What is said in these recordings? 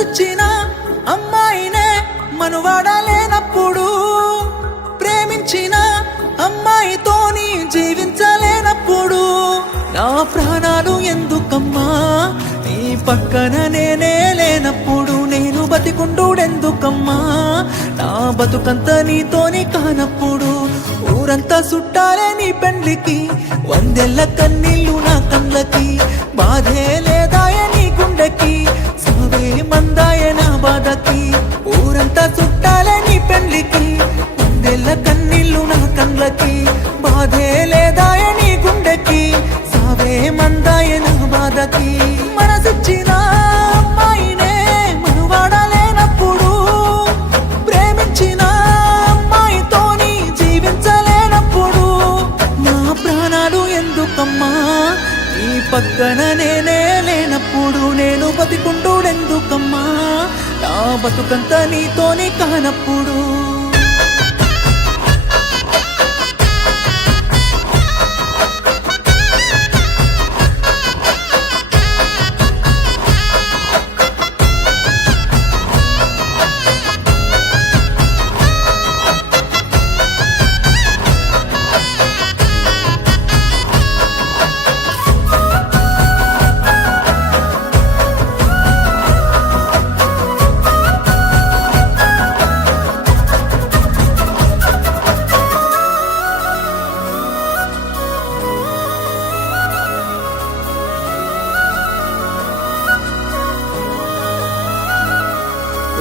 మనసిచ్చిన అమ్మాయినే మనువాడలేనప్పుడు, ప్రేమించిన అమ్మాయితోని జీవించలేనప్పుడు నా ప్రాణాలు ఎందుకమ్మా నీ పక్కన నేనే లేనప్పుడు, నేను బతికుండుడెందుకమ్మా నా బతుకంత నీతోని కానప్పుడు. ఊరంతా చుట్టాలే నీ పెండ్లికి, వందెల్ల కన్నీళ్ళు నా కళ్ళకి, బాధే లేదాయ నీ గుండెకి, సావే మందాయ నా బాధకి. ఊరంతా చుట్టాలే నీ పెండ్లికి, వందెల్ల కన్నీళ్ళు నా కళ్ళకి, బాధే లేదాయ నీ గుండెకి, సావే మందాయ నా బాధకి. మనసిచ్చిన అమ్మాయినే మనువాడలేనప్పుడు, ప్రేమించిన అమ్మాయితోని జీవించలేనప్పుడు నా ప్రాణాలు ఎందుకమ్మా నీ పక్కన నేనే లేనప్పుడు, నేను బతికుండుడెందుకమ్మా నా బతుకంత నీతోని కానప్పుడు.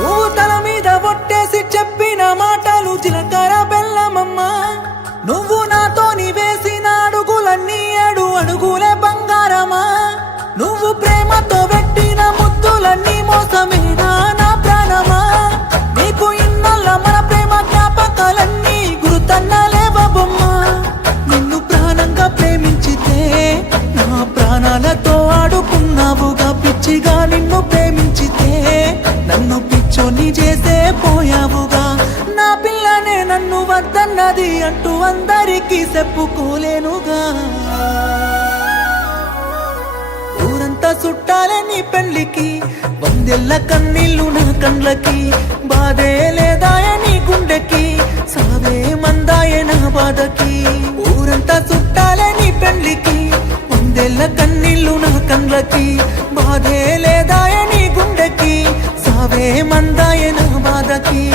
నువ్వు తల మీద ఒట్టేసి చెప్పిన మాటలు జీలకర్ర బెల్లమమ్మా, నువ్వు నాతోని వేసిన అడుగులన్నీ 7 అడుగులే బంగారమా, నువ్వు ప్రేమతో పెట్టిన ముద్దులన్నీ మోసమేనా నా ప్రాణమా, నీకు ఇన్నల్ల మన ప్రేమ జ్ఞాపకాలన్నీ గుర్తన్నలేవమ్మా. నిన్ను ప్రాణంగా ప్రేమించితే నా ప్రాణాలతో ఆడుకున్నావుగా, పిచ్చిగా నిన్ను ప్రేమించితే నన్ను పిచ్చోని చేసే పోయావుగా. నా పిల్లనే నన్ను వద్దన్నది అంటూ అందరికీ చెప్పుకోలేనుగా. ఊరంతా చుట్టాలే నీ పెళ్లికి, వందెల్ల కన్నీళ్ళు నా కండ్లకి, బాధే లేదాయ నీ గుండెకి, సావే మందాయ నా బాధకి. ఊరంతా చుట్టాలే నీ పెళ్లికి, వందెల్ల కన్నీళ్ళు నా కండ్లకి, బాధే లేదాయ నీ గుండెకి, సావే మందాయ నా బాధకి.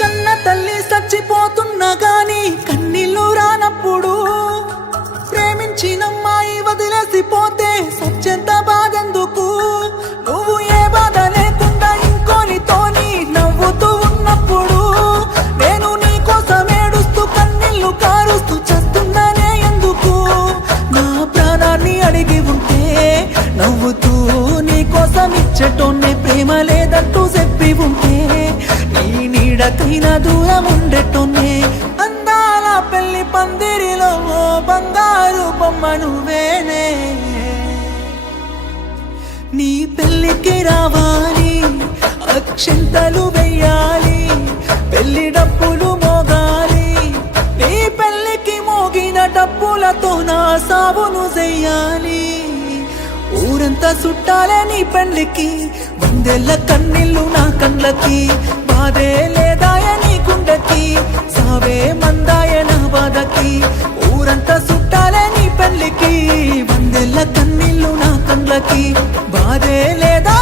కన్న తల్లి చచ్చిపోతున్నా గాని కన్నీళ్ళు రానప్పుడు, ప్రేమించినమ్మాయి వదిలేసిపోతే సత్యంత బాధెందుకు, నువ్వు ఏ బాధ లేకుండా ఇంకోనితోని నవ్వుతూ ఉన్నప్పుడు, నేను నీ కోసం ఏడుస్తూ కన్నీళ్ళు కారుస్తూ చస్తున్నానే ఎందుకు. నా ప్రాణాన్ని అడిగి ఉంటే నవ్వుతూ నీ కోసం ఇచ్చటోనే, ప్రేమ లేదంటూ చెప్పి ఉంటే నీ నీడకైనా దూరం ఉండేటోనే. అందాల పెళ్లి పందిరిలో బంగారు బొమ్మ నువ్వేనే, నీ పెళ్లికి రావాలి అక్షింతలు వెయ్యాలి, పెళ్లి డప్పులు మోగాలి, నీ పెళ్లికి మోగిన డప్పులతో నా సావును చెయ్యాలి. ఊరంతా చుట్టాలే నీ పెళ్లికి, వందెల్ల కన్నీళ్ళు నా కండ్లకి, బాధే లేదాయ నీ గుండెకి, సావే మందాయ నా బాధకి. ఊరంతా చుట్టాలే నీ పెళ్లికి, వందెల్ల కన్నీళ్ళు నా కండ్లకి, బాధే లేదా